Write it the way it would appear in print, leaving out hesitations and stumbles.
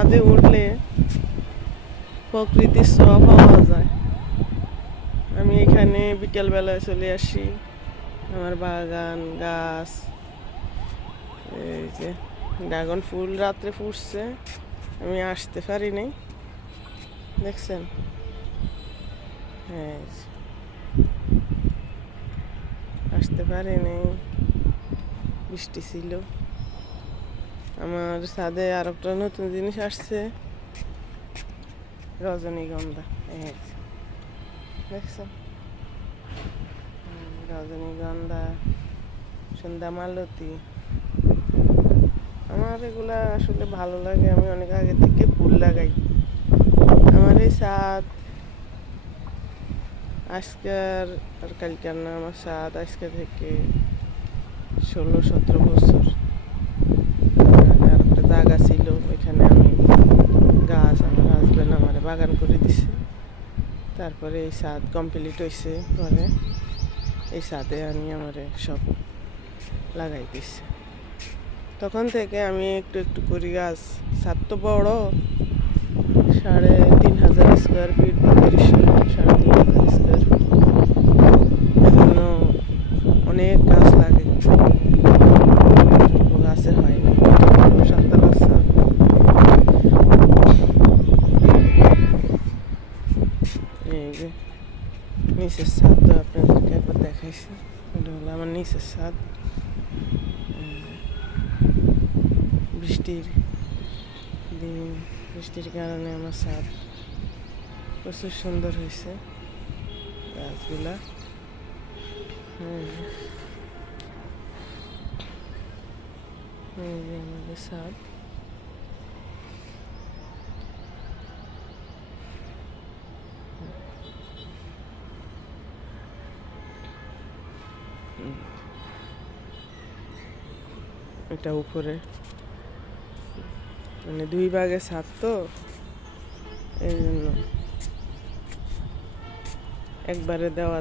ছাদে উঠলে প্রকৃতির ছোঁয়া পাওয়া যায়। আমি এখানে বিকেলবেলায় চলে আসি, আমার বাগান গাছ, এই যে ড্রাগন ফুল রাত্রে ফুটছে, আমি আসতে পারি নাই, দেখছেন? হ্যাঁ, আসতে পারি নাই, বৃষ্টি ছিল। আমার ছাদে আর একটা নতুন জিনিস আসছে, রজনীগন্ধা। এই দেখছেন, রজনীগন্ধা, সন্ধ্যা মালতী। আমার এগুলা আসলে ভালো লাগে, আমি অনেক আগে থেকে ফুল লাগাই। আমার এই ছাদ আজকের আর কালকের না, আমার ছাদ আজকে থেকে 16-17 বছর। আর একটা জায়গা ছিল, ওইখানে আমি গাছ, আমার হাজব্যান্ড আমার বাগান করে দিছে। তারপরে এই ছাদ কমপ্লিট হয়েছে, পরে এই ছাদে আমি আমার সব লাগাই দিছি। তখন থেকে আমি একটু একটু করি গাছ। ছাদ তো বড়, 3,500 স্কোয়ার ফিট বা 3,500 স্কোয়ার ফিট, এজন্য অনেক গাছ লাগে, গাছে হয় না। 7 ছাদ। এই যে নিচের ছাদ তো আপনাদেরকে একবার দেখাইছি, এটা হলো আমার নিচের ছাদ। বৃষ্টির দিন, বৃষ্টির কারণে আমার ছাদ প্রচুর সুন্দর হয়েছে, গাছগুলা। এই যে আমাদের ছাদ। এটা উপরে, মানে 2 ভাগে ছাদ তো, এই জন্য একবারে দেওয়া